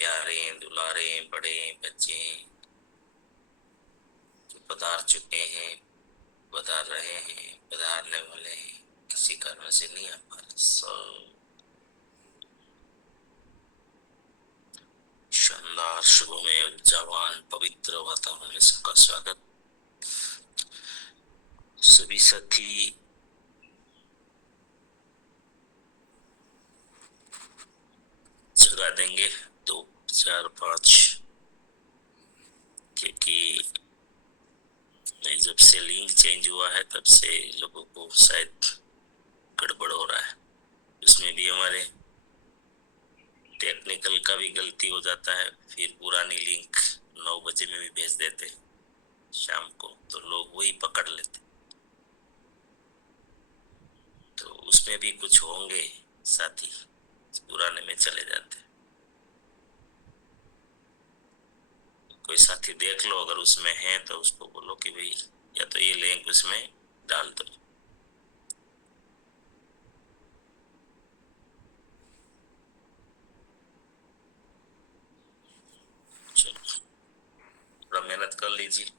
प्यारे दुलारे बड़े बच्चे जो पधार चुके हैं, पधार रहे हैं, पधारने वाले हैं, किसी कारण से नहीं आ पा रहे। शानदार शुभमय ऊर्जावान पवित्र वातावरण में सबका स्वागत। सभी साथी जगा देंगे 2 4 5, क्योंकि जब से लिंक चेंज हुआ है तब से लोगों को शायद गड़बड़ हो रहा है। उसमें भी हमारे टेक्निकल का भी गलती हो जाता है, फिर पुरानी लिंक 9 बजे में भी भेज देते शाम को, तो लोग वही पकड़ लेते। तो उसमें भी कुछ होंगे साथी, पुराने में चले जाते। कोई साथी देख लो, अगर उसमें है तो उसको बोलो कि भाई या तो ये लिंक उसमें डाल दो। चलो थोड़ा मेहनत कर लीजिए।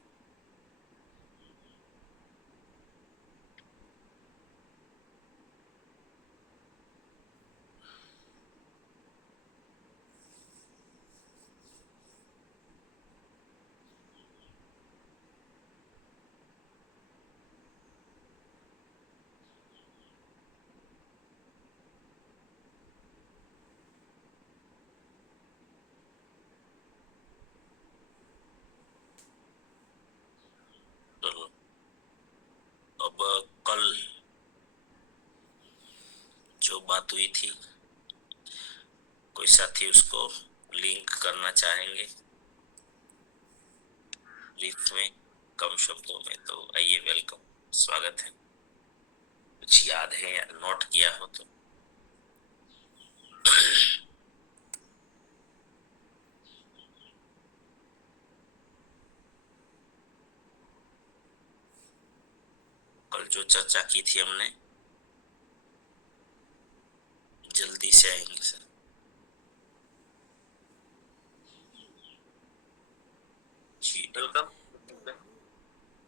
चलो अब कल जो बात हुई थी, कोई साथी उसको लिंक करना चाहेंगे ब्रीफ में, कम शब्दों में, तो आइए, वेलकम, स्वागत है। कुछ याद है या नोट किया हो तो कल जो चर्चा की थी हमने, जल्दी से आएंगे सर। जी वेलकम,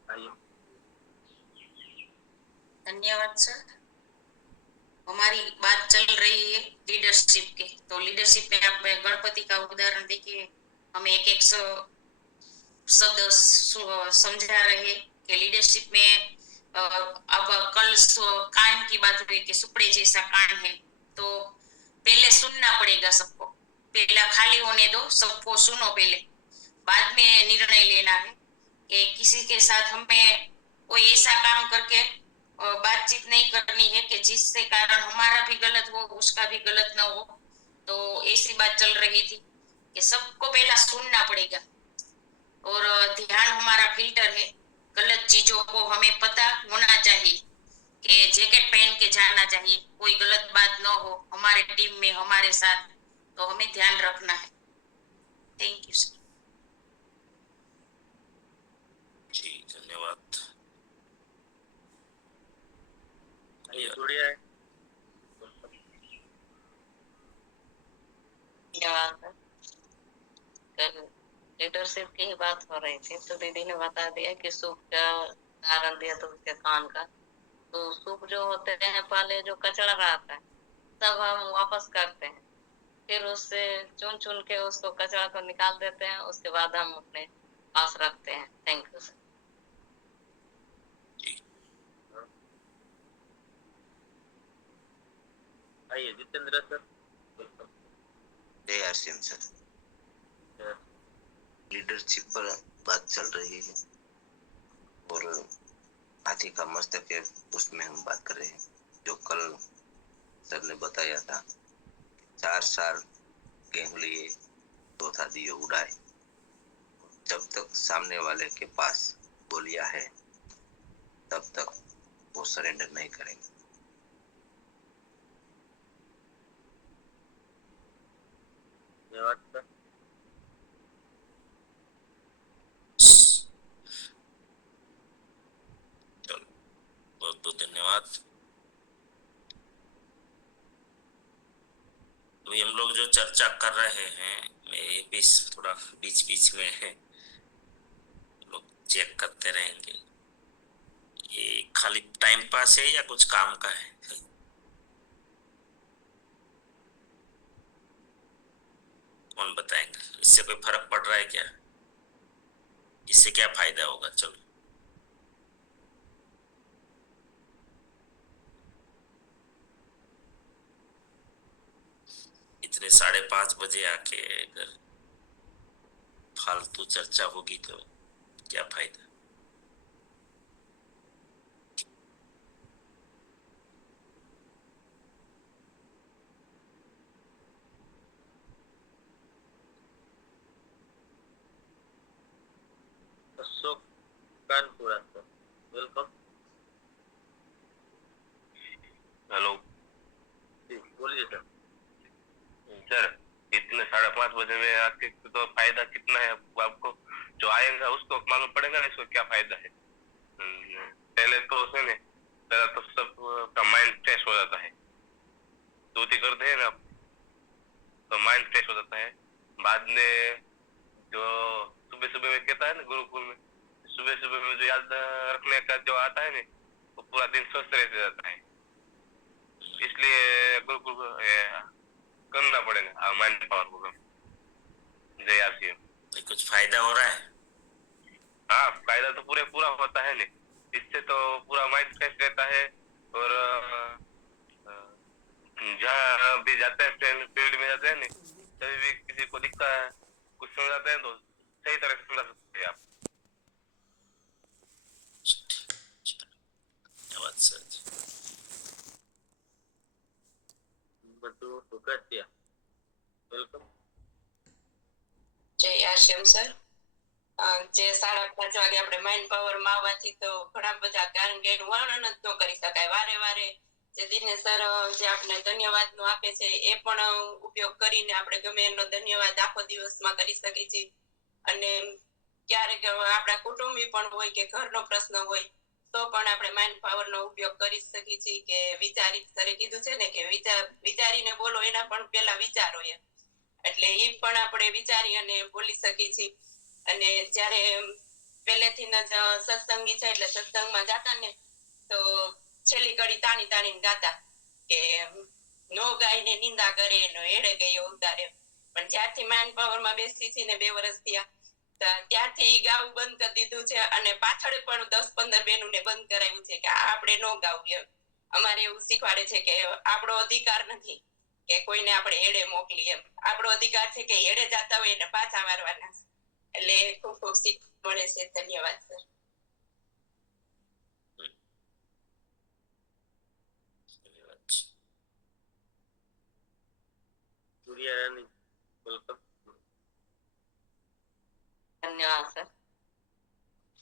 आइए। धन्यवाद सर। हमारी बात चल रही है लीडरशिप के, तो लीडरशिप में आप गणपति का उदाहरण देखिए, हम एक एक शब्द समझा रहे कि लीडरशिप में अब कल कान की बात हुई कि सुपड़े जैसा कान है, तो पहले सुनना पड़ेगा सबको, पहला खाली होने दो, सबको सुनो पहले, बाद में निर्णय लेना है कि किसी के साथ हमें कोई ऐसा काम करके बातचीत नहीं करनी है कि जिससे कारण हमारा भी गलत हो, उसका भी गलत ना हो। तो ऐसी बात चल रही थी कि सबको पहला सुनना पड़ेगा, और ध्यान हमारा फिल्टर है। गलत चीजों को हमें पता होना चाहिए कि जैकेट पहन के जाना चाहिए, कोई गलत बात ना हो हमारे टीम में, हमारे साथ, तो हमें ध्यान रखना है। Thank you sir. जी धन्यवाद। बढ़िया है। धन्यवाद। लीडरशिप की ही बात हो रही थी, तो दीदी ने बता दिया कि सूप का उदाहरण दिया तो उसके कान का। तो सूप जो होते हैं, पहले जो कचरा रहता है सब हम वापस करते हैं, फिर उससे चुन चुन के उसको कचरा को निकाल देते हैं, उसके बाद हम अपने पास रखते हैं। Thank you sir. आइए जितेंद्र सर। जय आसिम सर। लीडरशिप पर बात चल रही है और हाथी का मस्तक है, उसमें हम बात कर रहे हैं। जो कल सर ने बताया था, 4 साल गेहूं लिए, चौथा दियो उड़ाए। जब तक सामने वाले के पास गोलियां है तब तक वो सरेंडर नहीं करेंगे। धन्यवाद सर। चलो बहुत बहुत धन्यवाद। अभी हम लोग जो चर्चा कर रहे हैं मैं भी थोड़ा बीच बीच में लोग चेक करते रहेंगे। ये खाली टाइम पास है या कुछ काम का है? कौन बताएंगे? इससे कोई फर्क पड़ रहा है क्या? इससे क्या फायदा होगा? चलो, इतने 5:30 बजे आके अगर फालतू चर्चा होगी तो क्या फायदा? Ashok Kanpura sir, welcome. Hello जी बोलिए सर। सर, इतने 5:30 बजे में आके तो फायदा कितना है आपको? जो आएगा उसको मालूम पड़ेगा ना इसको क्या फायदा है। पहले तो उसमें नहीं, पहले तो सब का माइंड फ्रेश हो जाता है। स्तुति करते हैं ना आप, तो माइंड फ्रेश हो जाता है। बाद में जो सुबह सुबह में कहता है ना गुरुकुल में, सुबह सुबह में जो याद रखने का जो आता है ना, वो पूरा दिन स्वस्थ रह जाता है। इसलिए गुरुकुल को करना पड़ेगा माइंड पावर को। जय आरसीएम। कुछ फायदा हो रहा है? हाँ, फायदा तो पूरा होता है नहीं, इससे तो पूरा माइंड फ्रेश रहता है। और जहाँ भी जाते हैं फील्ड में जाते हैं नहीं, कभी भी किसी को दिखता है कुछ समझाते हैं तो सही तरह से समझा सकते हैं आप। धन्यवाद सर। બધું સુગત્યા, વેલકમ। જય આશ્રમ સર। જે 5:30 વાગે આપણે માઇન્ડ પાવર માં આવવાથી તો ઘણા બધા, કારણ કે એનું વર્ણન જ ન કરી શકાય। વારે વારે જે દિનેશ સર જે આપણે ધન્યવાદ નો આપે છે એ પણ ઉપયોગ કરીને આપણે ગમે એનો ધન્યવાદ આખો દિવસમાં કરી શકીએ છીએ। અને ક્યારેક આપણા કુટુંબી પણ હોય કે ઘરનો પ્રશ્ન હોય તો પણ આપણે માઇન્ડ પાવર નો ઉપયોગ કરી શકીએ છીએ। કે વિચારી, સરે કીધું છે ને કે વિચારીને બોલો, એના પણ પેલા વિચારો એમ, એટલે એ પણ આપણે વિચારી અને બોલી શકીએ છીએ। અને જ્યારે પહેલેથી જ સત્સંગી છે એટલે સત્સંગમાં જાતા ને તો છેલ્લી કડી તાણી તાણીને ગાતા કે નો ગાયને નિંદા કરે નો એડે ગયો ઉતારે। પણ જ્યારથી માઇન્ડ પાવરમાં બેસી છે ને 2 વર્ષ થયા, ત્યારથી ઈ ગાવું બંધ કરી દીધું છે। અને પાછળ પણ 10-15 બહેનોને બંધ કરાવ્યું છે કે આ આપણે નો ગાવું એમ। અમારે એવું શીખવાડે છે કે આપણો અધિકાર નથી કે કોઈને આપણે એડે મોકલી એમ। આપણો અધિકાર છે કે એડે જતા હોય એને પાછા મારવાના। એટલે ખૂબ ખૂબ શીખ મળે છે। ધન્યવાદ સર। ધન્યવાદ। सूर्या रानी, वेलकम। धन्यवाद सर।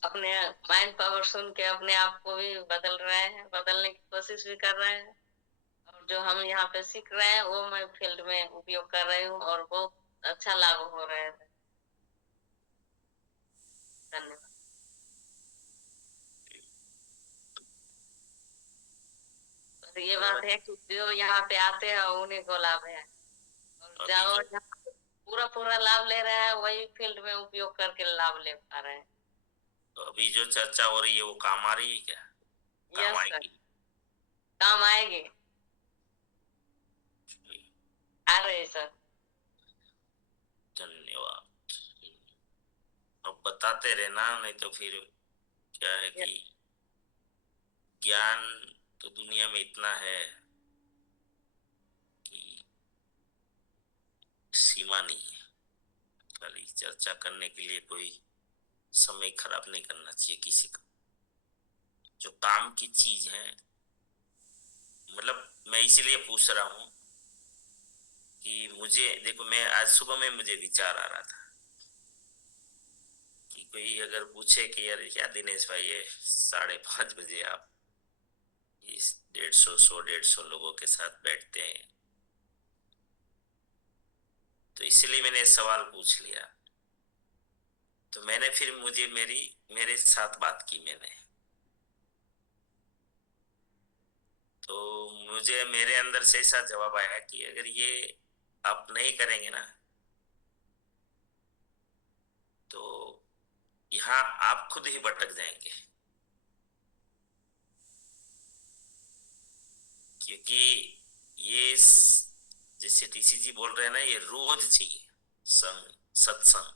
अपने माइंड पावर सुन के अपने आप को भी बदल रहे हैं, बदलने की कोशिश भी कर रहे हैं। और जो हम यहाँ पे सीख रहे हैं वो मैं फील्ड में उपयोग कर रही हूँ और बहुत अच्छा लागू हो रहे हैं। धन्यवाद। तो ये बात है कि जो यहाँ पे आते हैं उन्हीं को लाभ है, और जाओ पूरा पूरा लाभ ले रहे हैं वही फील्ड में उपयोग करके लाभ ले पा रहे हैं। तो अभी जो चर्चा हो रही है वो काम आ रही है क्या? काम यस सर, आएगी? काम आएगी, आ रहे सर। धन्यवाद। अब बताते रहना, नहीं तो फिर क्या है कि ज्ञान तो दुनिया में इतना है कि सीमा नहीं है। खाली चर्चा करने के लिए कोई समय खराब नहीं करना चाहिए किसी का। जो काम की चीज है, मतलब मैं इसीलिए पूछ रहा हूं कि मुझे देखो, मैं आज सुबह में मुझे विचार आ रहा था कि कोई अगर पूछे कि यार क्या दिनेश भाई ये 5:30 बजे आप इस 150 लोगों के साथ बैठते हैं, तो इसलिए मैंने सवाल पूछ लिया। तो मैंने फिर मुझे मेरे साथ बात की मैंने, तो मुझे मेरे अंदर से ऐसा जवाब आया कि अगर ये आप नहीं करेंगे ना यहाँ आप खुद ही भटक जाएंगे, क्योंकि ये जैसे टीसी जी बोल रहे हैं ना, ये रोज चाहिए संग, सत्संग।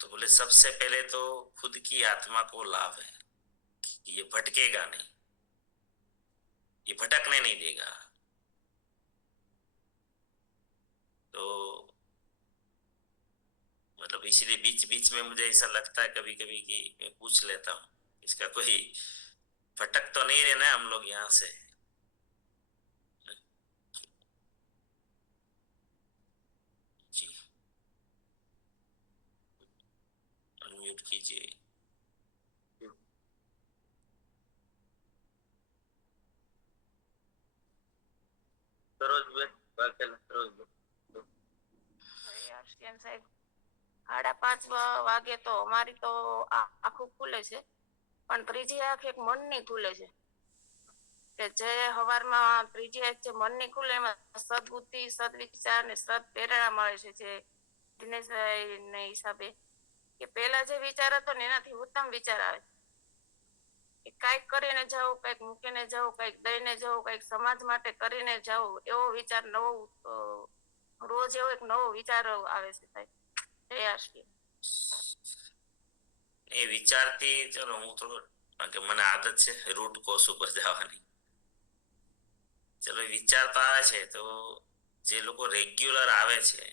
तो बोले सबसे पहले तो खुद की आत्मा को लाभ है कि ये भटकेगा नहीं, ये भटकने नहीं देगा। तो मतलब इसलिए बीच बीच में मुझे ऐसा लगता है कभी कभी कि मैं पूछ लेता हूँ, इसका कोई भटक तो नहीं रहना है हम लोग यहाँ से। जी, अनम्यूट कीजिए। સરોજબેન વાઘેલા, સરોજબેન. યાર સાહેબ 5:30 વાગે તો અમારી તો આંખો ખુલે છે, પણ ત્રીજી આંખ એક મનની ખુલે છે, કે જે સવારમાં ત્રીજી આંખ જે મનની ખુલે એમાં સદબુદ્ધિ, સદવિચાર ને સદ પ્રેરણા મળે છે, જે દિનેશભાઈ ને હિસાબે કે પહેલા જે વિચાર હતો ને એનાથી ઉત્તમ વિચાર આવે કે કંઈક કરીને જાઉં, કંઈક મૂકીને જાઉં, કંઈક દઈને જાઉં, કંઈક સમાજ માટે કરીને જાઉં, એવો વિચાર નવો રોજ એવો એક નવો વિચાર આવે છે સાહેબ. એ વિચારથી ચલો હું થોડો, કારણ કે મને આદત છે રૂટ કોર્સ ઉપર જવાની, ચલો વિચાર તો આવે છે, તો જે લોકો રેગ્યુલર આવે છે,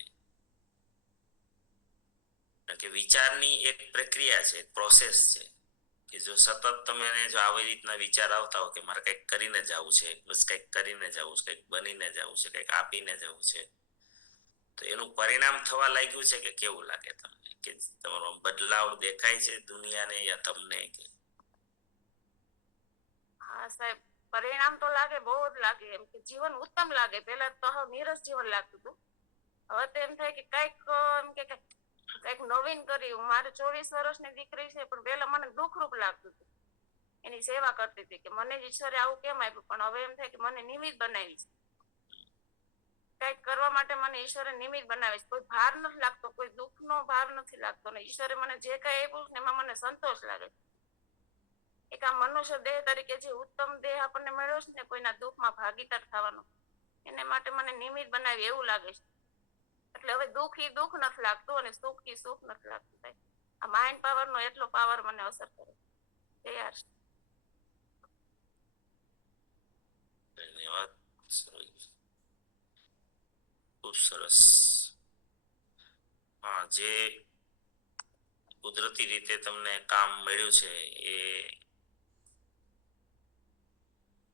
કે વિચારની એક પ્રક્રિયા છે, પ્રોસેસ છે, કે જો સતત તમે જો આવી રીતના વિચાર આવતા હો કે મારે કંઈક કરીને જવું છે, બસ કંઈક કરીને જવું છે, કંઈક બનીને જવું છે, કંઈક આપીને જવું છે, તો એનું પરિણામ થવા લાગ્યું છે કે કેવું લાગે તમને, કે તમારો બદલાવ દેખાય છે દુનિયાને યા તમને? કે હા સાહેબ, પરિણામ તો લાગે, બહુ જ લાગે, એમ કે જીવન ઉત્તમ લાગે. પહેલા તો નીરસ જીવન લાગતું હતું, હવે તો એમ થાય કે કંઈક એમ કે કંઈક નવીન કર્યું. મારે 24 વર્ષની દીકરી છે, પણ પહેલા મને દુઃખરૂપ લાગતું હતું, એની સેવા કરતી હતી કે મને ઈશ્વરે આવું કેમ આપ્યું, પણ હવે એમ થાય કે મને નિમિત્ત બનાવી છે, કંઈક કરવા માટે મને ઈશ્વરે નિમિત્ત બનાવી છે. કોઈ ભાર નથી લાગતો, કોઈ દુઃખનો ભાર નથી લાગતો, ને ઈશ્વરે મને જે કઈ આપ્યું ને એમાં મને સંતોષ લાગે. એક આ મનુષ્ય દેહ તરીકે જે ઉત્તમ દેહ આપણને મળ્યો છે ને, કોઈના દુઃખમાં ભાગીદાર થવાનો, એને માટે મને નિમિત્ત બનાવી એવું લાગે છે. એટલે હવે દુઃખ નથી લાગતું અને સુખ નથી લાગતું. આ માઇન્ડ પાવર નો એટલો પાવર મને અસર કરે છે યાર. ધન્યવાદ, ખૂબ સરસ. હા, જે કુદરતી રીતે તમને કામ મળ્યું છે એ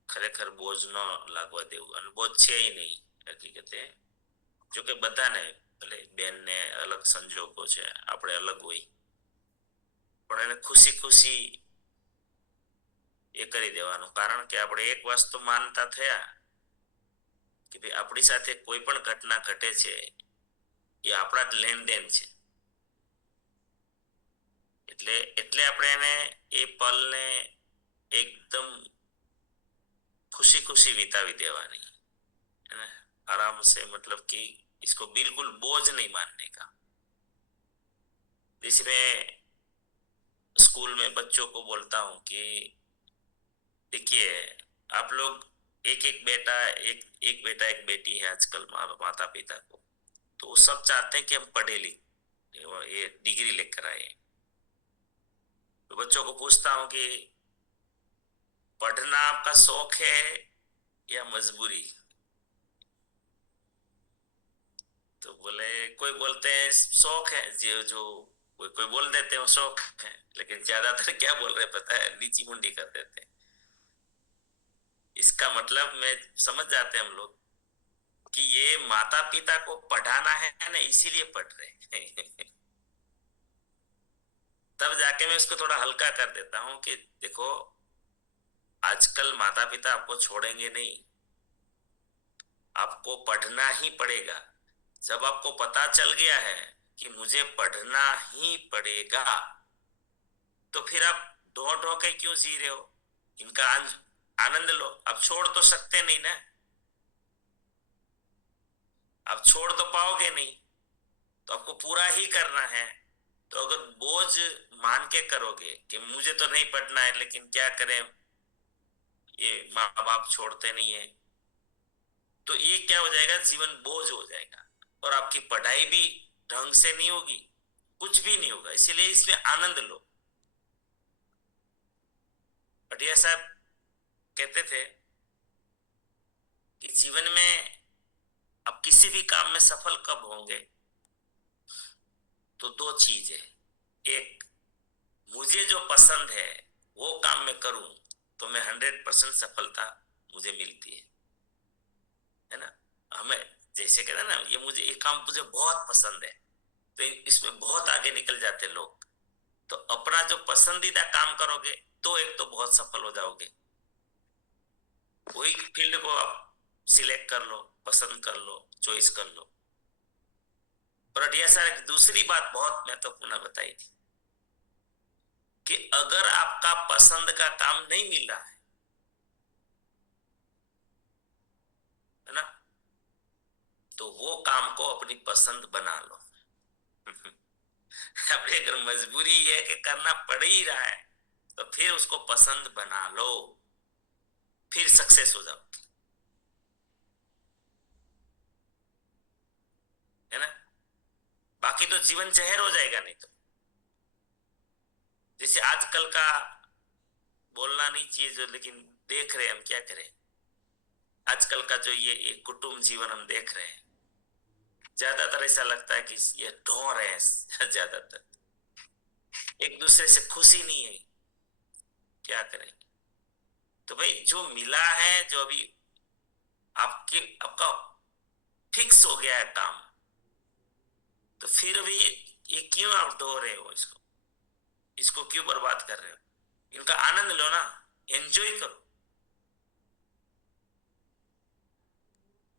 ખરેખર બોજ ન લાગવા દેવું, અને બોજ છે નહીં હકીકતે. જોકે બધાને, ભલે બેનને અલગ સંજોગો છે, આપણે અલગ હોય, પણ એને ખુશી ખુશી એ કરી દેવાનું. કારણ કે આપણે એક વસ્તુ માનતા થયા કે ભાઈ આપણી સાથે કોઈ પણ ઘટના ઘટે છે એ આપણા જ લેનદેન છે, એટલે આપણે એને એ પલને एकदम खुशी खुशी बितावी देवानी है ना, आराम से, मतलब कि इसको बिल्कुल बोझ नहीं मानने का। इसमें स्कूल में बच्चों को बोलता हूं कि देखिए आप लोग एक एक बेटा एक बेटा एक बेटी है आजकल माता पिता को, तो वो सब चाहते हैं कि हम पढ़े लिखे ये डिग्री लेकर आए। तो बच्चों को पूछता हूं कि पढ़ना आपका शौक है या मजबूरी? तो बोले, कोई बोलते हैं शौक है, जो कोई बोल देते हैं शौक है, लेकिन ज्यादातर क्या बोल रहे पता है, नीची मुंडी कर देते हैं। इसका मतलब में समझ जाते हैं हम लोग कि ये माता पिता को पढ़ाना है ना, इसीलिए पढ़ रहे हैं। तब जाके मैं इसको थोड़ा हल्का कर देता हूं कि देखो आजकल माता पिता आपको छोड़ेंगे नहीं, आपको पढ़ना ही पड़ेगा। जब आपको पता चल गया है कि मुझे पढ़ना ही पड़ेगा, तो फिर आप ढो ढो के क्यों जी रहे हो? इनका आनंद लो। आप छोड़ तो सकते नहीं ना, आप छोड़ तो पाओगे नहीं, तो आपको पूरा ही करना है। तो अगर बोझ मान के करोगे कि मुझे तो नहीं पढ़ना है लेकिन क्या करें, ये माँ बाप छोड़ते नहीं है, तो ये क्या हो जाएगा, जीवन बोझ हो जाएगा और आपकी पढ़ाई भी ढंग से नहीं होगी, कुछ भी नहीं होगा। इसीलिए इसमें आनंद लो। पटिया साहब कहते थे कि जीवन में आप किसी भी काम में सफल कब होंगे, तो दो चीज है। एक, मुझे जो पसंद है वो काम मैं करूं तो मैं 100% सफलता मुझे मिलती है ना। हमें जैसे कहते हैं ना, ये मुझे ये काम मुझे बहुत पसंद है, तो इसमें बहुत आगे निकल जाते लोग। तो अपना जो पसंदीदा काम करोगे तो एक तो बहुत सफल हो जाओगे। वही फील्ड को आप सिलेक्ट कर लो, पसंद कर लो, चॉइस कर लो। और अडिया सर एक दूसरी बात बहुत महत्वपूर्ण बताई थी कि अगर आपका पसंद का काम नहीं मिल रहा है ना, तो वो काम को अपनी पसंद बना लो। अपने अगर मजबूरी है कि करना पड़ ही रहा है, तो फिर उसको पसंद बना लो, फिर सक्सेस हो जाओ, है ना। बाकी तो जीवन जहर हो जाएगा नहीं तो। जैसे आजकल का बोलना नहीं चाहिए जो, लेकिन देख रहे हैं हम, क्या करें। आजकल का जो ये कुटुंब जीवन हम देख रहे हैं, ज्यादातर ऐसा लगता है कि ये ढोंग है। ज्यादातर एक दूसरे से खुशी नहीं है, क्या करें। तो भाई जो मिला है, जो अभी आपका फिक्स हो गया है काम, तो फिर भी ये क्यों आप ढो रहे हो, इसको क्यों बर्बाद कर रहे हो। इनका आनंद लो ना, एंजॉय करो।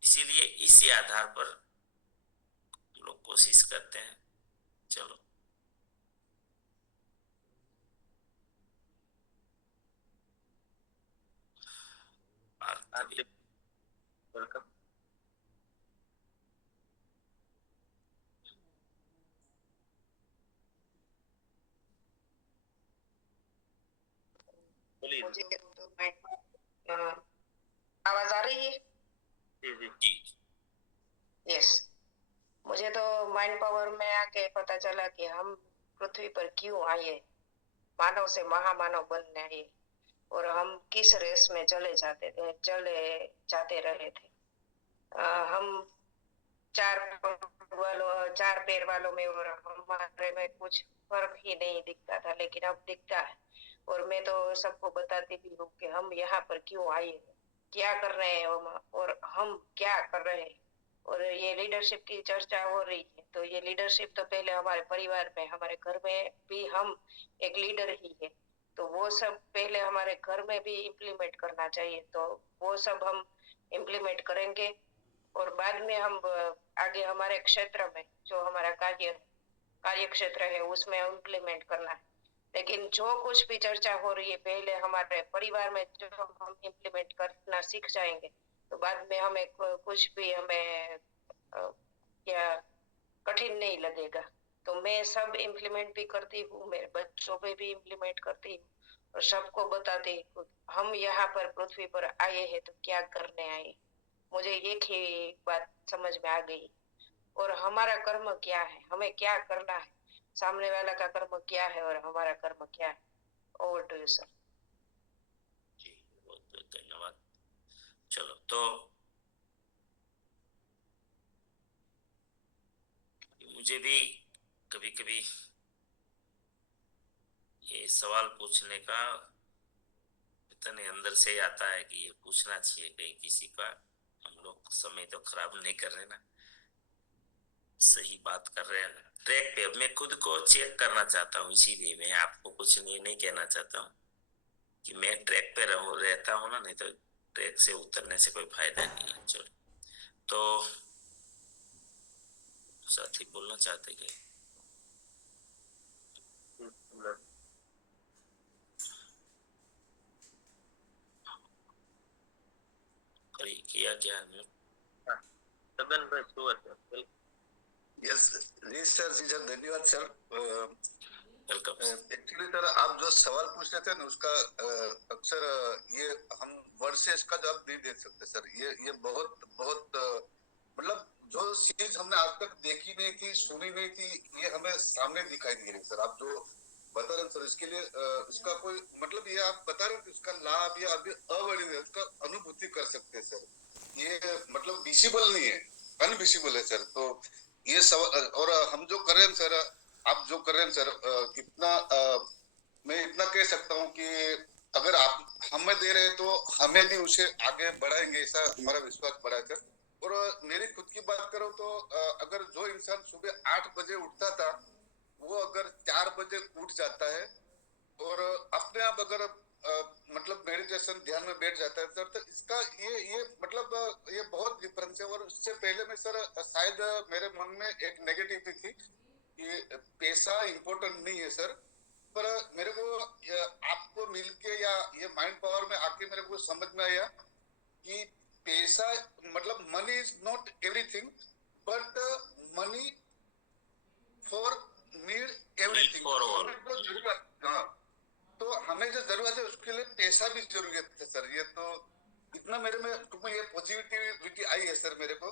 इसीलिए इसी आधार पर लोग कोशिश करते हैं। चलो, आरती, वेलकम। बोलिए। मुझे तो आवाज आ रही है? जी जी जी, यस। मुझे तो माइंड पावर में आके पता चला कि हम पृथ्वी पर क्यों आए, मानव से महामानव बनने आए, और हम किस रेस में चले जाते रहे थे। हम चार पैर वालों में और हमारे में कुछ फर्क ही नहीं दिखता था, लेकिन अब दिखता है। और मैं तो सबको बताती भी हूँ कि हम यहाँ पर क्यों आए हैं, क्या कर रहे हैं हम, और हम क्या कर रहे हैं। और ये लीडरशिप की चर्चा हो रही है, तो ये लीडरशिप तो पहले हमारे परिवार में, हमारे घर में भी हम एक लीडर ही है, तो वो सब पहले हमारे घर में भी इम्प्लीमेंट करना चाहिए। तो वो सब हम इम्प्लीमेंट करेंगे, और बाद में हम आगे हमारे क्षेत्र में जो हमारा कार्य क्षेत्र है उसमें इम्प्लीमेंट करना है। लेकिन जो कुछ भी चर्चा हो रही है, पहले हमारे परिवार में जो हम इम्प्लीमेंट करना सीख जाएंगे, तो बाद में हमें कुछ भी हमें क्या कठिन नहीं लगेगा। तो मैं सब इम्प्लीमेंट भी करती हूँ, मेरे बच्चों पे भी इम्प्लीमेंट करती हूँ, और सबको बताती हूँ हम यहाँ पर पृथ्वी पर आए हैं तो क्या करने आए। मुझे एक ही बात समझ में आ गई, और हमारा कर्म क्या है, हमें क्या करना है, सामने वाला का कर्म क्या है और हमारा कर्म क्या है। Over to you sir. जी, बहुत बहुत धन्यवाद। चलो, तो मुझे भी कभी कभी ये सवाल पूछने का इतने अंदर से ही आता है कि ये पूछना चाहिए कहीं किसी का। हम लोग समय तो खराब नहीं कर रहे ना, सही बात कर रहे हैं ट्रैक पे। मैं खुद को चेक करना चाहता हूँ, इसीलिए मैं आपको कुछ नहीं कहना चाहता हूँ कि मैं ट्रैक पे रहता हूँ ना, नहीं तो ट्रैक से उतरने से कोई फायदा नहीं है। चलो, तो साथी बोलना चाहते कि किया क्या छगन भाई सुअर, यस जी सर, जी सर, धन्यवाद सर। वेलकम। एक्चुअली सर आप जो सवाल पूछ रहे थे ना उसका अक्सर ये हम वर्ड से इसका जवाब नहीं दे सकते सर। ये बहुत बहुत मतलब जो चीज हमने आज तक देखी नहीं थी, सुनी नहीं थी, ये हमें सामने दिखाई दे रही है सर। आप जो बता रहे हैं सर, इसके लिए इसका कोई मतलब ये आप बता रहे हैं कि इसका लाभ या अभी अवर्णीय है, उसका अनुभूति कर सकते हैं सर। ये मतलब विजिबल नहीं है, अनविजिबल है सर। तो ये सवाल और हम जो कर रहे हैं सर, आप जो कर रहे हैं सर, इतना मैं इतना कह सकता हूँ कि अगर आप हमें दे रहे हैं तो हमें भी उसे आगे बढ़ाएंगे, ऐसा हमारा विश्वास बढ़ा है सर। और मेरी खुद की बात करो तो अगर जो इंसान सुबह 8 बजे उठता था वो अगर 4 बजे उठ जाता है और अपने आप अगर मतलब मेडिटेशन ध्यान में बैठ जाता है सर, तो इसका ये मतलब ये बहुत डिफरेंस है। और उससे पहले में सर शायद मेरे मन में एक नेगेटिविटी थी कि पैसा इम्पोर्टेंट नहीं है सर, पर मेरे को आपको मिलके या ये माइंड पावर में आके मेरे को समझ में आया कि पैसा मतलब money is not everything, but money for need everything. हाँ, तो हमें जो जरूरत है उसके लिए पैसा भी जरूरत है सर। ये तो इतना मेरे में ये पॉजिटिविटी आई है सर मेरे को।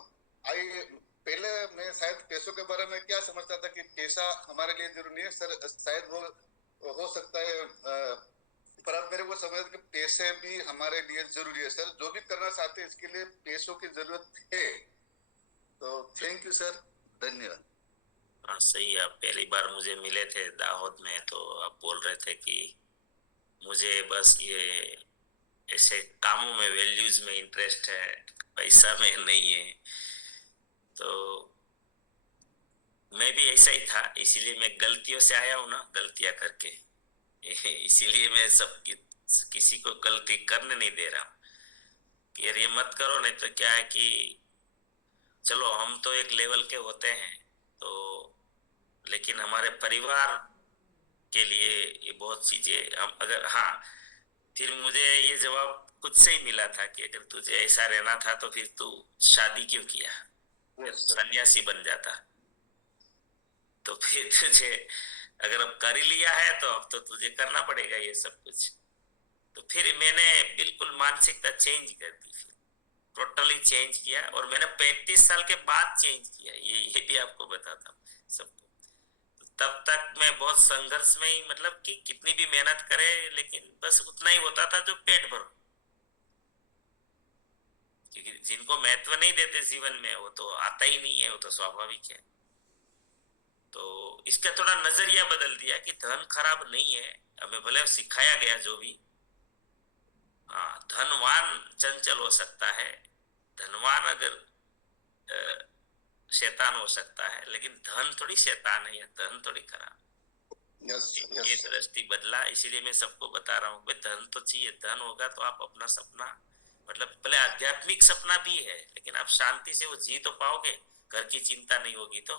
पहले मैं शायद पैसों के बारे में क्या समझता था कि पैसा हमारे लिए जरूरी है सर, शायद वो हो सकता है, पर अब मेरे को समझ कि पैसे भी हमारे लिए जरूरी है सर। जो भी करना चाहते हैं इसके लिए पैसों की जरूरत है। तो थैंक यू सर, धन्यवाद। हाँ सही, आप पहली बार मुझे मिले थे दाहोद में, तो आप बोल रहे थे कि मुझे बस ये ऐसे कामों में, वैल्यूज में इंटरेस्ट है, पैसा में नहीं है। तो मैं भी ऐसा ही था, इसीलिए मैं गलतियों से आया हूं ना, गलतियां करके। इसीलिए मैं किसी को गलती करने नहीं दे रहा हूं कि यार ये मत करो, नहीं तो क्या है कि चलो हम तो एक लेवल के होते हैं, तो लेकिन हमारे परिवार के लिए ये बहुत चीजें हम अगर, हाँ, फिर मुझे ये जवाब खुद से ही मिला था कि अगर तुझे ऐसा रहना था तो फिर तू शादी क्यों किया, सन्यासी बन जाता। तो फिर तुझे अगर अब कर ही लिया है तो अब तो तुझे करना पड़ेगा ये सब कुछ। तो फिर मैंने बिल्कुल मानसिकता चेंज कर दी, फिर टोटली चेंज किया। और मैंने 35 साल के बाद चेंज किया, ये भी आपको बताता हूँ सबको। तो तब तक मैं बहुत संघर्ष में ही, मतलब कि कितनी भी मेहनत करे लेकिन बस उतना ही होता था जो पेट भरो। क्योंकि जिनको महत्व नहीं देते जीवन में वो तो आता ही नहीं है, वो तो स्वाभाविक है। तो इसका थोड़ा नजरिया बदल दिया कि धन खराब नहीं है, हमें भले सिखाया गया जो भी। हाँ, धनवान चंचल हो सकता है, धनवान अगर शैतान हो सकता है, लेकिन धन थोड़ी शैतान है या धन थोड़ी खराब। ये दृष्टि बदला, इसीलिए मैं सबको बता रहा हूँ, धन तो चाहिए, धन होगा तो आप अपना सपना, मतलब भले आध्यात्मिक सपना भी है लेकिन आप शांति से वो जी तो पाओगे, घर की चिंता नहीं होगी तो।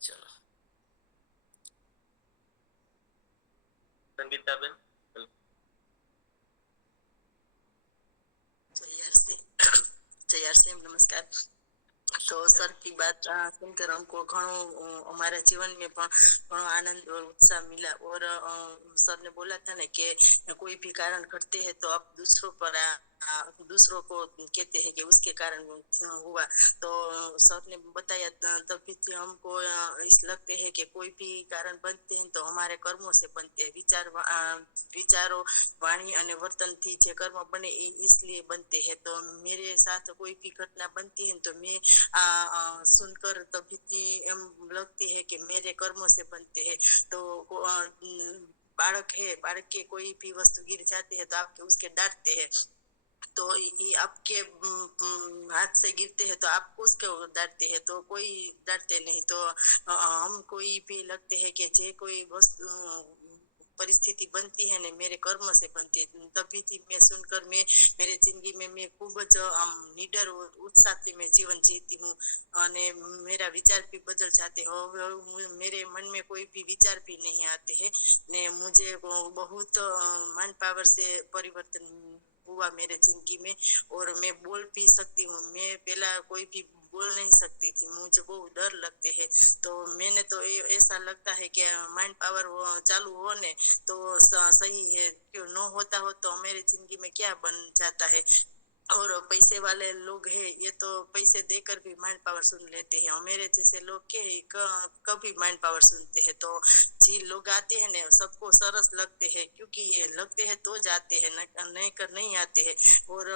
चलो संगीता बेन। जय श्री नमस्कार। तो सर की बात सुनकर हमको हमारे जीवन में घणो आनंद और उत्साह मिला। और सर ने बोला था ना कि कोई भी कारण घटते हैं तो आप दूसरों को कहते हैं कि उसके कारण हुआ। तो सर ने बताया तभी से हमको इस लगते हैं कि कोई भी कारण बनते हैं तो हमारे कर्मों से बनते हैं। विचारों, वाणी और वर्तन थी जे कर्म बने इसलिए बनते हैं। तो मेरे साथ कोई भी घटना बनती है तो मैं सुनकर तभी एम लगती है कि मेरे कर्मों से बनते हैं। तो बालक है, बालक के कोई भी वस्तु गिर जाती है तो आप उसके डांटते हैं, तो ये आपके हाथ से गिरते हैं तो आप उसको डांटते हैं, तो कोई डांटते नहीं। तो हम कोई भी लगते हैं कि जे कोई वस्तु परिस्थिति बनती है ने मेरे कर्म से बनती है। तभी थी मैं सुनकर मेरे जिंदगी में मैं खूब ज निडर और उत्साह से मैं जीवन जीती हूँ और मेरा विचार भी बदल जाते हो। मेरे मन में कोई भी विचार भी नहीं आते हैं ने मुझे बहुत मन पावर से परिवर्तन हुआ मेरे जिंदगी में। और मैं बोल भी सकती हूँ। मैं पहला कोई भी बोल नहीं सकती थी, मुझे बहुत डर लगते है। तो मैंने तो ऐसा लगता है कि माइंड पावर चालू होने तो सही है, क्यों न होता हो तो मेरी जिंदगी में क्या बन जाता है। और पैसे वाले लोग हैं ये तो पैसे देकर भी माइंड पावर सुन लेते हैं, और मेरे जैसे लोग के कभी माइंड पावर सुनते हैं। तो जी लोग आते हैं ना सबको सरस लगते हैं, क्योंकि ये लगते हैं तो जाते हैं, नहीं कर नहीं आते हैं। और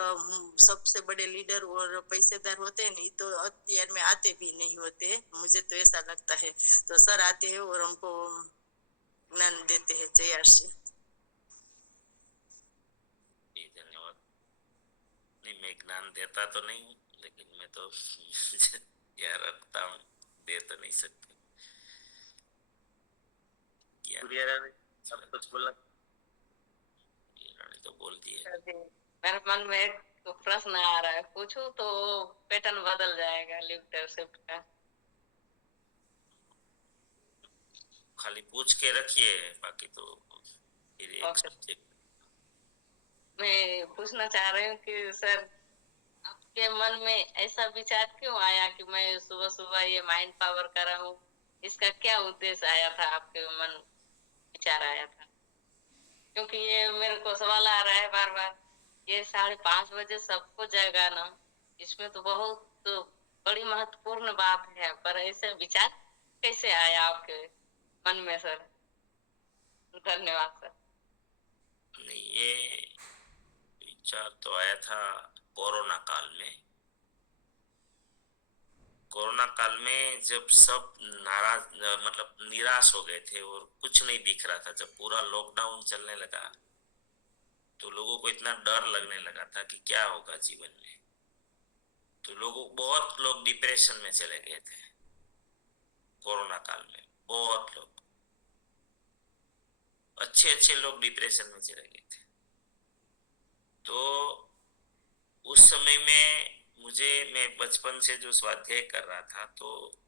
सबसे बड़े लीडर और पैसेदार होते हैं नहीं तो अत्यार में आते भी नहीं होते हैं, मुझे तो ऐसा लगता है। तो सर आते हैं और हमको ज्ञान देते हैं। जय आरसी। जी धन्यवाद। नहीं, मैं ज्ञान देता तो नहीं हूँ, लेकिन मैं तो क्या रखता हूँ, दे तो नहीं सकते। गुड़िया रानी अब कुछ बोलना? रानी तो बोल दिए। सर जी, मेरे मन में एक तो प्रश्न आ रहा है, पूछूं तो पैटर्न बदल जाएगा लीडरशिप का। खाली पूछ के रखिए, बाकी तो फिर एक ओके। सब्जेक्ट। मैं पूछना चाह रही हूँ कि सर आपके मन में ऐसा विचार क्यों आया कि मैं सुबह सुबह ये माइंड पावर कर रहा हूँ, इसका क्या उद्देश्य आया था आपके मन विचार आया था? क्योंकि ये मेरे को सवाल आ रहा है बार बार, ये 5:30 बजे सबको जगाना, इसमें तो बहुत बड़ी महत्वपूर्ण बात है, पर ऐसे विचार कैसे आया आपके मन में सर? धन्यवाद सर। नहीं, ये विचार तो आया था कोरोना काल में। कोरोना काल में जब सब नाराज, मतलब निराश हो गए थे और कुछ नहीं दिख रहा था, जब पूरा लॉकडाउन चलने लगा तो लोगों को इतना डर लगने लगा था कि क्या होगा जीवन में। तो बहुत लोग डिप्रेशन में चले गए थे कोरोना काल में। बहुत लोग, अच्छे लोग डिप्रेशन में चले गए थे। तो उस समय में मैं बचपन से जो स्वाध्याय कर रहा था, तो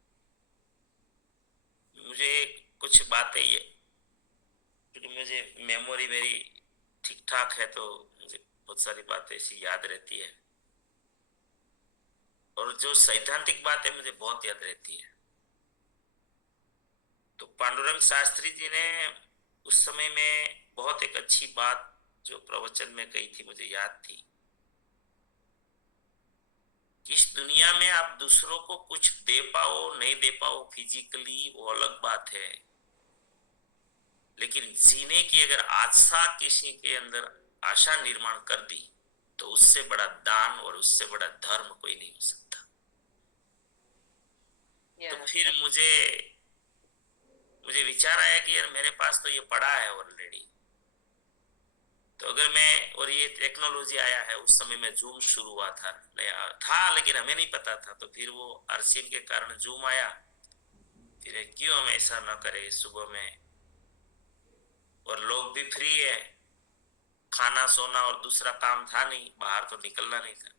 मुझे कुछ बातें, ये क्योंकि मुझे मेमोरी मेरी ठीक ठाक है, तो मुझे बहुत सारी बातें ऐसी याद रहती है, और जो सैद्धांतिक बातें मुझे बहुत याद रहती है। तो पांडुरंग शास्त्री जी ने उस समय में बहुत एक अच्छी बात जो प्रवचन में कही थी, मुझे याद थी कि इस दुनिया में आप दूसरों को कुछ दे पाओ नहीं दे पाओ फिजिकली, वो अलग बात है, लेकिन जीने की अगर आशा किसी के अंदर आशा निर्माण कर दी, तो उससे बड़ा दान और उससे बड़ा धर्म कोई नहीं हो सकता। तो फिर मुझे विचार आया कि यार मेरे पास तो ये पड़ा है ऑलरेडी, तो अगर मैं, और ये टेक्नोलॉजी आया है, उस समय में जूम शुरू हुआ था, नया था लेकिन हमें नहीं पता था, तो फिर वो आरसीएम के कारण जूम आया। फिर क्यों हम ऐसा ना करें सुबह में, और लोग भी फ्री है, खाना सोना और दूसरा काम था नहीं, बाहर तो निकलना नहीं था।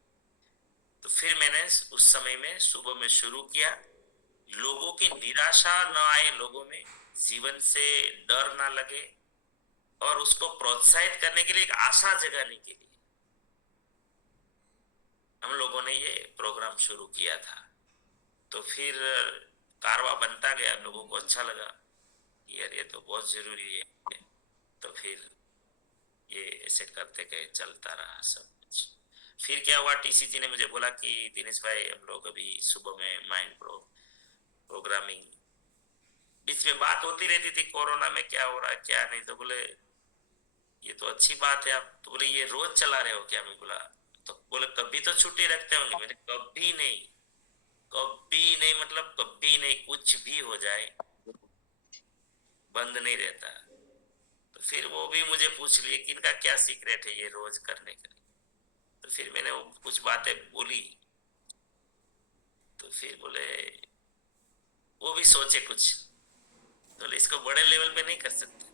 तो फिर मैंने उस समय में सुबह में शुरू किया, लोगों की निराशा न आए, लोगों में जीवन से डर ना लगे, और उसको प्रोत्साहित करने के लिए, एक आशा जगाने के लिए हम लोगों ने ये प्रोग्राम शुरू किया था। तो फिर कारवा बनता गया, लोगों को अच्छा लगा यार ये तो बहुत जरूरी है। तो फिर ये ऐसे करते गए, चलता रहा सब कुछ। फिर क्या हुआ, टीसी जी ने मुझे बोला कि दिनेश भाई हम लोग अभी सुबह में माइंड प्रोग्रामिंग, बीच में बात होती रहती थी कोरोना में क्या हो रहा है क्या नहीं, तो बोले ये तो अच्छी बात है आप, तो बोले ये रोज चला रहे हो क्या? मैं बोला, तो बोले कभी तो छुट्टी रखते होंगे। मैंने कभी नहीं, कभी नहीं, मतलब कभी नहीं, कुछ भी हो जाए बंद नहीं रहता। तो फिर वो भी मुझे पूछ लिए कि इनका क्या सीक्रेट है ये रोज करने का। तो फिर मैंने वो कुछ बातें बोली, तो फिर बोले, वो भी सोचे कुछ, तो इसको बड़े लेवल पे नहीं कर सकते।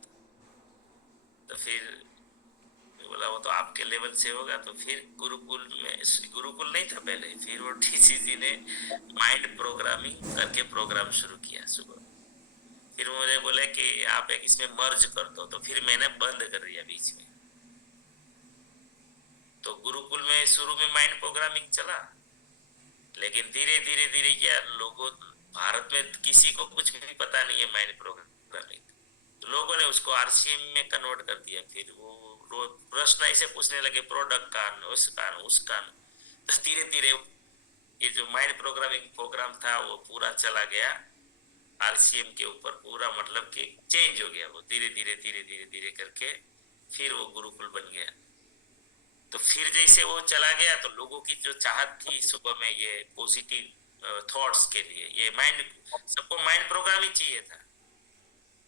तो फिर बोला वो तो आपके लेवल से होगा। तो फिर गुरुकुल में, गुरुकुल नहीं था पहले, फिर वो टीसी जी ने माइंड प्रोग्रामिंग करके प्रोग्राम शुरू किया सुबह। फिर मुझे बोले कि आप एक इसमें मर्ज कर दो, तो फिर मैंने बंद कर दिया बीच में। तो गुरुकुल में शुरू में माइंड प्रोग्रामिंग चला, लेकिन धीरे धीरे धीरे क्या लोगों, भारत में किसी को कुछ भी पता नहीं है माइंड प्रोग्रामिंग, तो लोगों ने उसको आरसीएम में कन्वर्ट कर दिया। फिर वो प्रश्न ऐसे पूछने लगे, प्रोडक्ट का, उसका, तो धीरे धीरे ये जो माइंड प्रोग्रामिंग प्रोग्राम था वो पूरा चला गया आरसीएम के ऊपर, पूरा मतलब कि चेंज हो गया वो धीरे धीरे धीरे धीरे धीरे करके, फिर वो गुरुकुल बन गया। तो फिर जैसे वो चला गया तो लोगों की जो चाहत थी सुबह में ये पॉजिटिव थॉट्स के लिए, ये माइंड, सबको माइंड प्रोग्राम ही चाहिए था।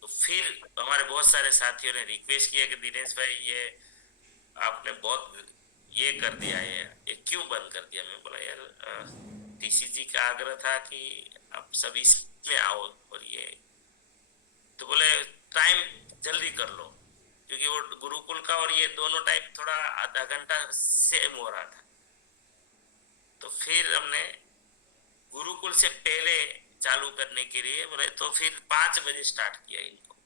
तो फिर हमारे बहुत सारे साथियों ने रिक्वेस्ट किया कि दिनेश भाई ये आपने बहुत ये कर दिया है, ये क्यों बंद कर दिया? मैं बोला यार टीसीजी का आग्रह था कि आप सब इसमें आओ, और ये तो बोले टाइम जल्दी कर लो, क्योंकि वो गुरुकुल का और ये दोनों टाइम थोड़ा आधा घंटा सेम हो रहा था। तो फिर हमने गुरुकुल से पहले चालू करने के लिए बोले, तो फिर 5 बजे स्टार्ट किया इनको,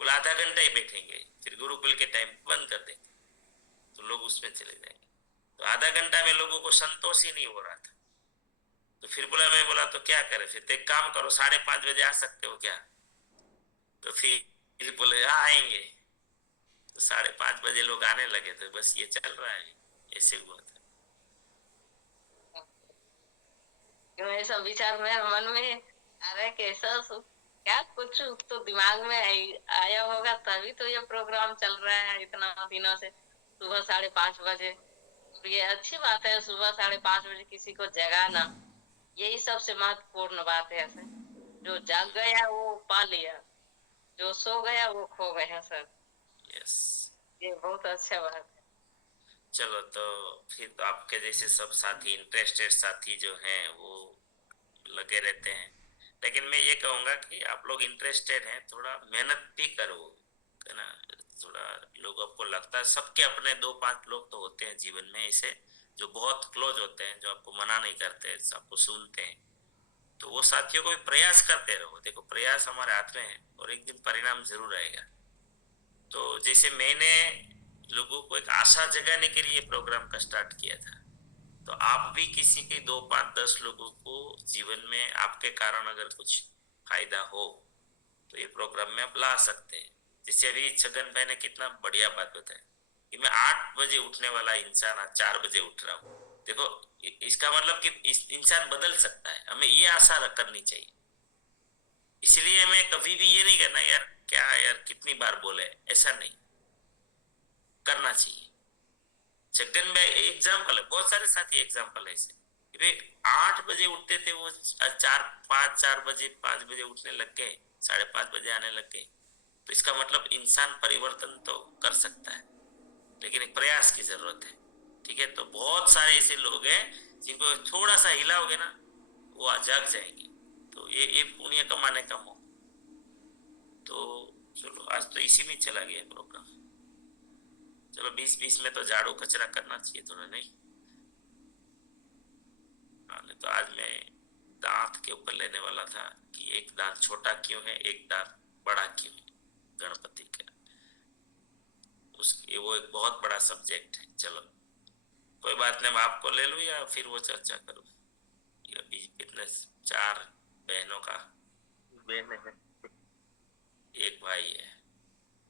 बोला आधा घंटा ही बैठेंगे, फिर गुरुकुल के टाइम बंद कर देंगे तो लोग उसमें चले जाएंगे। तो आधा घंटा में लोगों को संतोष ही नहीं हो रहा था। तो फिर मैं बोला तो क्या करें, फिर तो एक काम करो 5:30 बजे आ सकते हो क्या? तो फिर बोले हाँ आएंगे। तो 5:30 बजे लोग आने लगे। तो बस ये चल रहा है, ऐसे हुआ था। क्यों ऐसा विचार मेरे मन में आ रहा है कि ऐसा क्या कुछ तो दिमाग में आया होगा, तभी तो ये प्रोग्राम चल रहा है इतना दिनों से, सुबह 5:30 बजे। ये अच्छी बात है, सुबह 5:30 बजे किसी को जगाना, यही सबसे महत्वपूर्ण बात है सर। जो जाग गया वो पा लिया, जो सो गया वो खो गया सर। यस, ये बहुत अच्छा बात है। चलो तो फिर तो आपके जैसे सब साथी, इंटरेस्टेड साथी जो हैं वो लगे रहते हैं, लेकिन मैं ये कहूंगा कि आप लोग इंटरेस्टेड हैं, थोड़ा मेहनत भी करो, है ना। थोड़ा लोग आपको लगता है, सबके अपने 2-5 लोग तो होते हैं जीवन में ऐसे, जो बहुत क्लोज होते हैं, जो आपको मना नहीं करते, आपको सुनते हैं। तो वो साथियों को भी प्रयास करते रहो। देखो प्रयास हमारे हाथ में है और एक दिन परिणाम जरूर आएगा। तो जैसे मैंने लोगों को एक आशा जगाने के लिए प्रोग्राम का स्टार्ट किया था, तो आप भी किसी के 2-5-10 लोगों को जीवन में आपके कारण अगर कुछ फायदा हो तो ये प्रोग्राम में आप ला सकते हैं। जैसे अभी छगन भाई ने कितना बढ़िया बात बताया कि मैं 8 बजे उठने वाला इंसान आज 4 बजे उठ रहा हूँ। देखो इसका मतलब कि इस इंसान बदल सकता है, हमें ये आशा करनी चाहिए। इसलिए हमें कभी भी ये नहीं करना यार क्या यार कितनी बार बोले, ऐसा नहीं करना चाहिए। छगन भाई एग्जाम्पल है, बहुत सारे साथी एग्जाम्पल है ऐसे कि भाई 8 बजे उठते थे वो 4 बजे 5 बजे उठने लग गए, 5:30 बजे आने लग गए। तो इसका मतलब इंसान परिवर्तन तो कर सकता है, लेकिन एक प्रयास की जरूरत है। ठीक है, तो बहुत सारे ऐसे लोग हैं जिनको थोड़ा सा हिलाओगे ना वो आज जाग जाएंगे। तो ये पुण्य कमाने का मौका। तो चलो आज तो इसी में चला गया प्रोग्राम। चलो 20-20 में तो झाड़ू कचरा करना चाहिए थोड़ा, नहीं? नहीं तो आज मैं दांत के ऊपर लेने वाला था कि एक दांत छोटा क्यों है, एक दांत बड़ा क्यों है गणपति का। उसके वो एक बहुत बड़ा सब्जेक्ट है। चलो कोई बात नहीं, मैं आपको ले लूं या फिर वो चर्चा करूं? ये अभी कितने 4 बहनों का, बहन है, एक भाई है।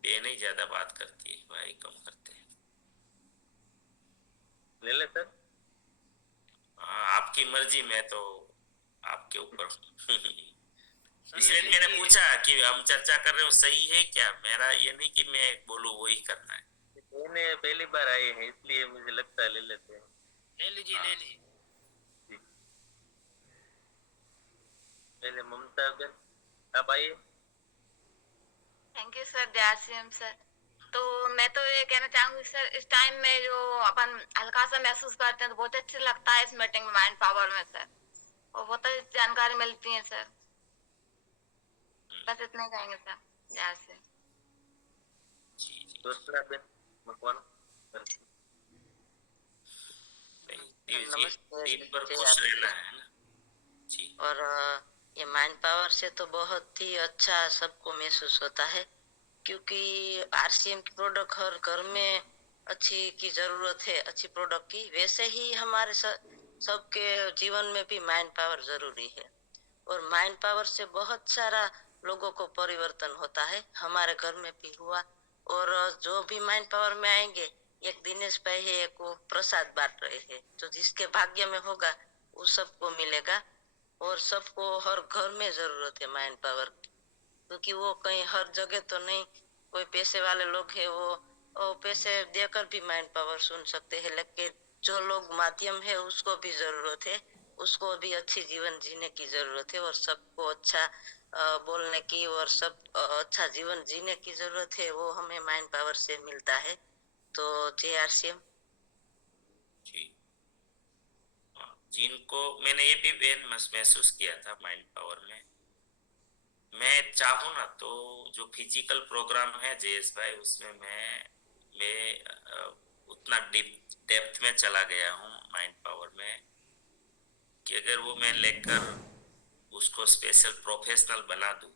बहन ही ज्यादा बात करती है, भाई कम करते हैं। ले ले सर। हाँ आपकी मर्जी, मैं तो आपके ऊपर इसलिए मैंने पूछा कि हम चर्चा कर रहे हो सही है क्या, मेरा ये नहीं कि मैं बोलूं वही करना है। मैंने पहली बार आए हैं इसलिए मुझे लगता है ले लेते हैं। ले लीजिए, ले लीजिए। पहले ममता बहन आप आइए। थैंक यू सर, जय श्री राम सर। तो मैं तो ये कहना चाहूंगी सर, इस टाइम में जो अपन हल्का सा महसूस करते हैं तो बहुत अच्छा लगता है इस मीटिंग में, माइंड पावर में सर, और बहुत अच्छी जानकारी मिलती है सर। बस इतना ही कहेंगे सर, जय श्री राम। जी जी दूसरा बहन मकवान टीम पर खुश रहना है ना जी। और ये माइंड पावर से तो बहुत ही अच्छा सबको महसूस होता है, क्योंकि आरसीएम की प्रोडक्ट हर घर में अच्छी की जरूरत है, अच्छी प्रोडक्ट की। वैसे ही हमारे सबके जीवन में भी माइंड पावर जरूरी है और माइंड पावर से बहुत सारा लोगों को परिवर्तन होता है। हमारे घर में भी हुआ और जो भी माइंड पावर में आएंगे, एक दिनेश भाई है, एक वो प्रसाद बांट रहे हैं, तो जिसके भाग्य में होगा वो सबको मिलेगा और सबको हर घर में जरूरत है माइंड पावर की, क्योंकि वो कहीं हर जगह तो नहीं। कोई पैसे वाले लोग है वो पैसे देकर भी माइंड पावर सुन सकते हैं, लेकिन जो लोग माध्यम है उसको भी जरूरत है, उसको भी अच्छी जीवन जीने की जरूरत है और सबको अच्छा बोलने की और सब अच्छा जीवन जीने की जरूरत है, वो हमें माइंड पावर से मिलता है। तो जय आरसीएम जी। जिनको मैंने ये भी महसूस किया था माइंड पावर में, मैं चाहूँ ना तो जो फिजिकल प्रोग्राम है जयेश भाई, उसमें मैं उतना डेप्थ में चला गया हूँ माइंड पावर में कि अगर वो मैं लेकर उसको स्पेशल प्रोफेशनल बना दूं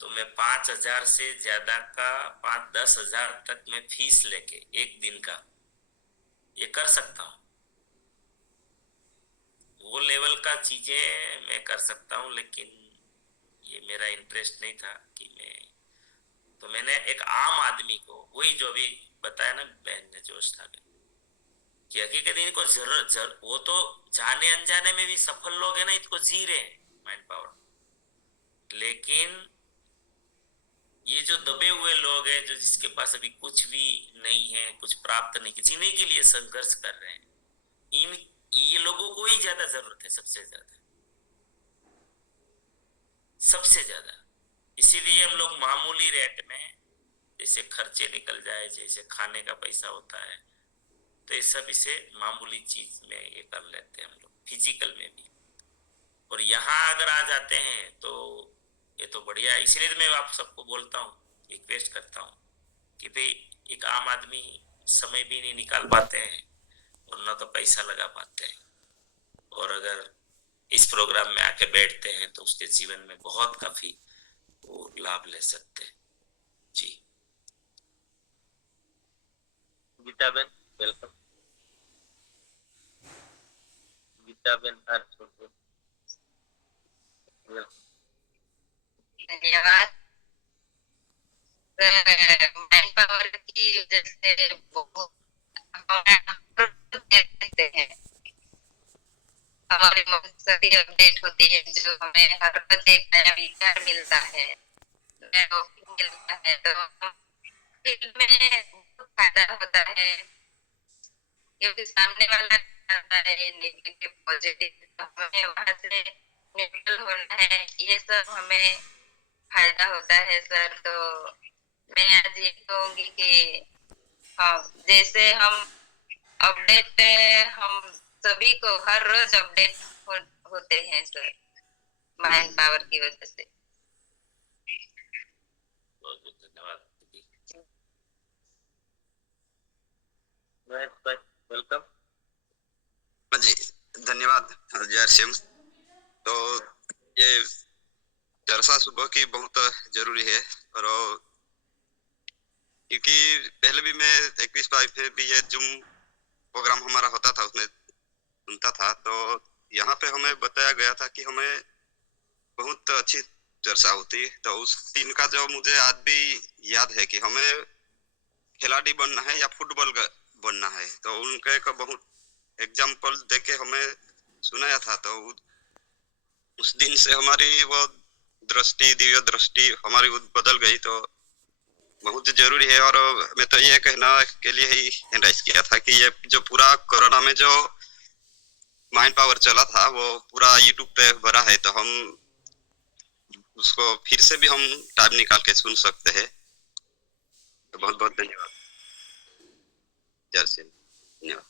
तो मैं 5,000 से ज्यादा का 5-10,000 तक मैं फीस लेके एक दिन का ये कर सकता हूँ। वो लेवल का चीजें मैं कर सकता हूँ, लेकिन ये मेरा इंटरेस्ट नहीं था कि तो मैंने एक आम आदमी को, वही जो भी बताया ना बहन ने जोश था कि हकीकत इनको जरूरत वो तो जाने अनजाने में भी सफल लोग है ना, इनको जी रहे हैं माइंड पावर, लेकिन ये जो दबे हुए लोग हैं, जो जिसके पास अभी कुछ भी नहीं है, कुछ प्राप्त नहीं, जीने के लिए संघर्ष कर रहे हैं, ये लोगों को ही ज्यादा जरूरत है, सबसे ज्यादा। इसीलिए हम लोग मामूली रेट में, जैसे खर्चे निकल जाए, जैसे खाने का पैसा होता है, तो ये सब इसे मामूली चीज में ये कर लेते हैं हम लोग, फिजिकल में भी। और यहाँ अगर आ जाते हैं तो ये तो बढ़िया है। इसलिए तो मैं आप सबको बोलता हूँ, रिक्वेस्ट करता हूँ कि भाई एक आम आदमी समय भी नहीं निकाल पाते हैं और ना तो पैसा लगा पाते हैं, और अगर इस प्रोग्राम में आके बैठते हैं तो उसके जीवन में बहुत काफी वो लाभ ले सकते हैं। जी गीता बेन वेलकम। गीता बेन धन्यवाद। माइंड पावर की वजह से बहुत हैं, हमारी मानसिक अपडेट होती है, जो हमें हर रोज एक नया विचार मिलता है, नया टॉपिक मिलता है, तो फील्ड में बहुत फायदा होता है, क्योंकि सामने वाला आता है नेगेटिव पॉजिटिव, तो हमें वहां से न्यूट्रल होना है, ये सब हमें फायदा होता है सर। तो मैं आज ये कहूंगी कि हाँ, जैसे हम अपडेट, हम सभी को हर रोज अपडेट होते हैं सर, माइंड पावर की वजह से। बहुत बहुत धन्यवाद। वेलकम जी, धन्यवाद जय सिंह। तो ये चर्चा सुबह की बहुत जरूरी है, और क्योंकि पहले भी मैं 21 पे भी ये जूम प्रोग्राम हमारा होता था, उसमें सुनता था, तो यहाँ पे हमें बताया गया था कि हमें बहुत अच्छी चर्चा होती, तो उस दिन का जो मुझे आज भी याद है कि हमें खिलाड़ी बनना है या फुटबॉल बनना है, तो उनके का बहुत एग्जाम्पल देके हमें सुनाया था। तो उस दिन से हमारी वो दृष्टि, दिव्य दृष्टि हमारी बदल गई, तो बहुत जरूरी है। और मैं तो ये कहना के लिए ही एंडराइज किया था कि ये जो पूरा कोरोना में जो माइंड पावर चला था वो पूरा यूट्यूब पे भरा है, तो हम उसको फिर से भी हम टाइम निकाल के सुन सकते हैं। तो बहुत बहुत धन्यवाद जय श्री राम। धन्यवाद।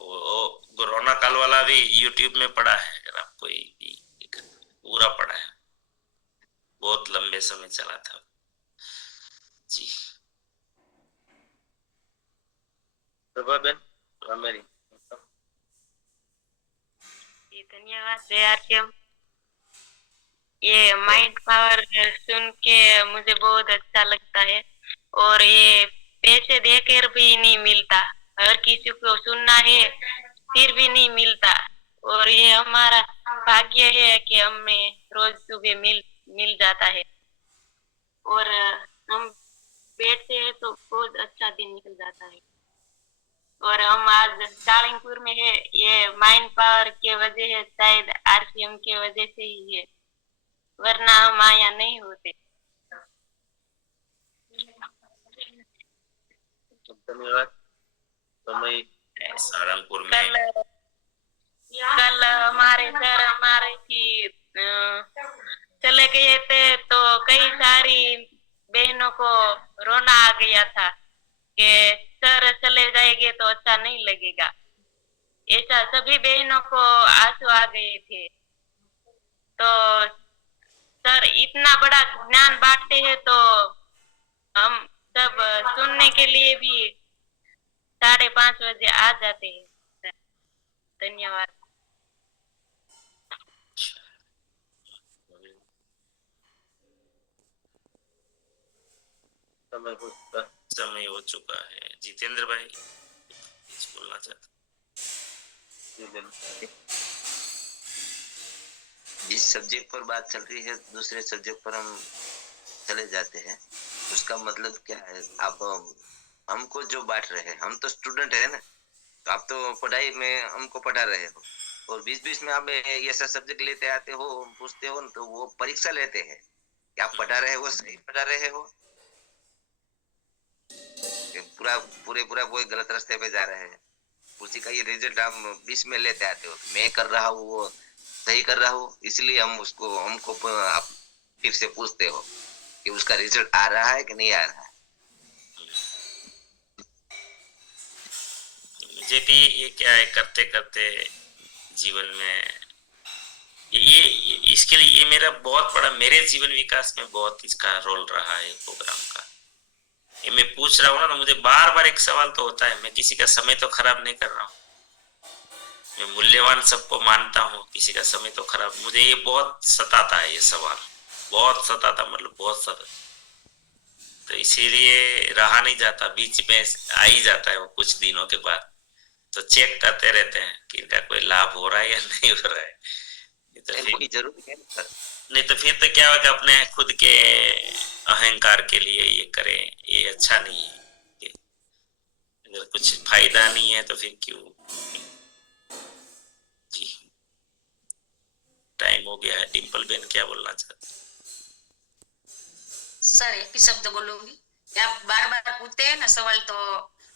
वो कोरोना काल वाला भी यूट्यूब में पड़ा है, अगर आप कोई भी पूरा पड़ा है, बहुत लंबे समय चला था जी। धन्यवाद जय आरसीएम। ये माइंड पावर सुन के मुझे बहुत अच्छा लगता है, और ये पैसे देकर भी नहीं मिलता, हर किसी को सुनना है फिर भी नहीं मिलता, और ये हमारा भाग्य है कि हमें रोज सुबह मिल जाता है। और हम बैठते हैं तो बहुत अच्छा दिन निकल जाता है। और हम आज सालिंगपुर में है, ये माइंड पावर के वजह है, शायद आरसीएम के वजह से ही है, वरना हम यहाँ नहीं होते। धन्यवाद। समय सारंगपुर में कल हमारे सर हमारे की चले गए थे, तो कई सारी बहनों को रोना आ गया था कि सर चले जाएंगे तो अच्छा नहीं लगेगा। ऐसा सभी बहनों को आंसू आ गए थे। तो सर इतना बड़ा ज्ञान बांटते हैं, तो हम सब सुनने के लिए भी 5:30 बजे आ जाते हैं। धन्यवाद। समय हो चुका है। जितेंद्र भाई कुछ बोलना चाहते? जिस सब्जेक्ट पर बात चल रही है दूसरे सब्जेक्ट पर हम चले जाते हैं, उसका मतलब क्या है? आप हमको जो बांट रहे हैं, हम तो स्टूडेंट है ना, तो आप तो पढ़ाई में हमको पढ़ा रहे हो, और बीच बीच में आप ऐसा सब्जेक्ट लेते आते हो, पूछते हो, तो वो परीक्षा लेते हैं कि आप पढ़ा रहे हो, सही पढ़ा रहे हो, पूरा कोई गलत रास्ते पे जा रहे हैं, उसी का ये रिजल्ट हम बीच में लेते आते हो। मैं कर रहा हूँ वो सही कर रहा हूँ, इसलिए हमको आप फिर से पूछते हो कि उसका रिजल्ट आ रहा है कि नहीं आ रहा है। मुझे भी ये क्या है, करते करते जीवन में ये इसके लिए ये मेरा बहुत बड़ा, मेरे जीवन विकास में बहुत इसका रोल रहा है प्रोग्राम का। ये मैं पूछ रहा हूँ ना, मुझे बार बार एक सवाल तो होता है, मैं किसी का समय तो खराब नहीं कर रहा हूँ, मैं मूल्यवान सबको मानता हूँ, किसी का समय तो खराब, मुझे ये बहुत सताता है, ये सवाल बहुत सताता, मतलब बहुत सताता, तो इसीलिए रहा नहीं जाता, बीच में आ ही जाता है वो कुछ दिनों के बाद, तो चेक करते रहते हैं कि इनका कोई लाभ हो रहा है या नहीं हो रहा है। नहीं तो फिर तो क्या होगा, अपने खुद के अहंकार के लिए ये करें, ये अच्छा नहीं है। अगर कुछ फायदा नहीं है तो फिर क्यों? जी टाइम हो गया है। डिम्पल बेन क्या बोलना चाहते? सर एक ही शब्द बोलूंगी, आप बार बार पूछते हैं ना सवाल, तो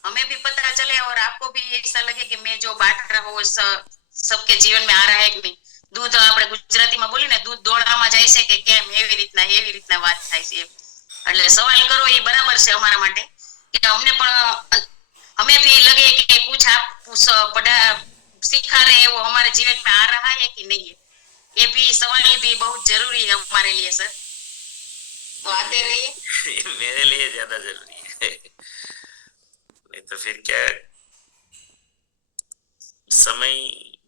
हमें भी पता चले और आपको भी ऐसा लगे कि मैं जो बांट रहा हूँ सबके जीवन में आ रहा है कि नहीं। दूध આપણે ગુજરાતીમાં બોલી ને, दूध દોડામાં જાય છે કે કેમ, એવી રીતના વાત થાય છે। એટલે સવાલ કરો એ બરાબર છે અમારા માટે, કે हमें भी लगे कि कुछ आप पढ़ा सिखा रहे हैं वो हमारे जीवन में आ रहा है कि नहीं है। ये भी सवाल भी बहुत जरूरी है हमारे लिए सर, तो आते रहिए। मेरे लिए ज्यादा जरूरी है। नहीं तो फिर क्या, समय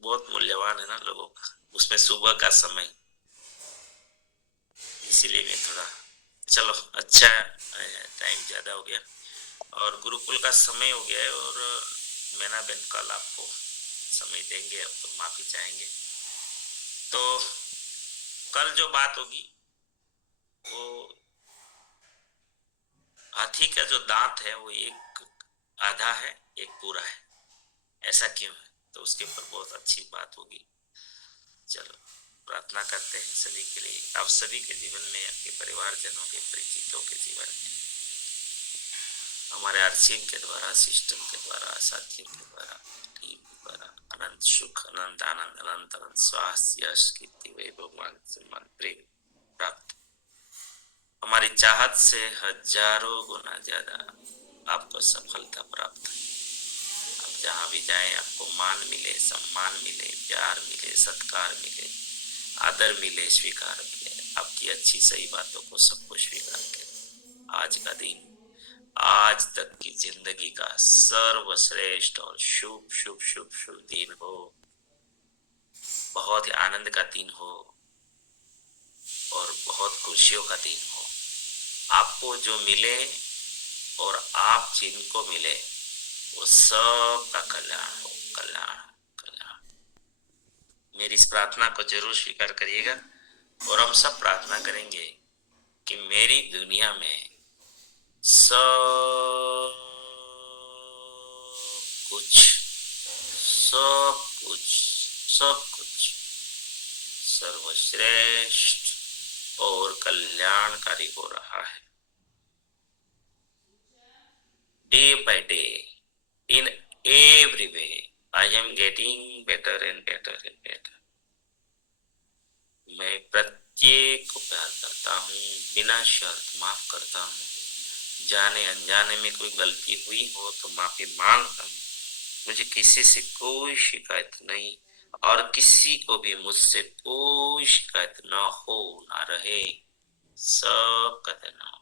बहुत मूल्यवान है ना लोगों का, उसमें सुबह का समय, इसीलिए मैं थोड़ा, चलो अच्छा टाइम ज्यादा हो गया और गुरुकुल का समय हो गया है, और मैना बहन कल आपको समय देंगे, अब तो माफी चाहेंगे। तो कल जो बात होगी वो हाथी का जो दांत है वो एक आधा है एक पूरा है, ऐसा क्यों है, तो उसके ऊपर बहुत अच्छी बात होगी। चलो प्रार्थना करते हैं सभी के लिए, आप सभी के जीवन में, आपके परिवारजनों के, परिचितों के जीवन में, हमारे आरसीएम के द्वारा, सिस्टम के द्वारा, साथियों के द्वारा, टीम के द्वारा अनंत सुख, अनंत आनंद, अनंत अनंत स्वास्थ्य, यश, कीर्ति, वैभव, मान सम्मान, प्रेम प्राप्त, हमारी चाहत से हजारों गुना ज्यादा आपको सफलता प्राप्त। आप जहां भी जाएं आपको मान मिले, सम्मान मिले, प्यार मिले, सत्कार मिले, आदर मिले, स्वीकार मिले, आपकी अच्छी सही बातों को सबको स्वीकार करें। आज का दिन, आज तक की जिंदगी का सर्वश्रेष्ठ और शुभ शुभ शुभ शुभ दिन हो, बहुत ही आनंद का दिन हो और बहुत खुशियों का दिन हो। आपको जो मिले और आप जिनको मिले वो सब का कल्याण हो, कल्याण कल्याण। मेरी इस प्रार्थना को जरूर स्वीकार करिएगा और हम सब प्रार्थना करेंगे कि मेरी दुनिया में सब कुछ सर्वश्रेष्ठ और कल्याणकारी हो रहा है। Day by day in every way I am getting better and better and better. मैं प्रत्येक को प्यार करता हूँ, बिना शर्त माफ करता हूँ। जाने अनजाने में कोई गलती हुई हो तो माफी मांगता हूँ। मुझे किसी से कोई शिकायत नहीं और किसी को भी मुझसे कोई शिकायत न हो, ना रहे। सब कहते ना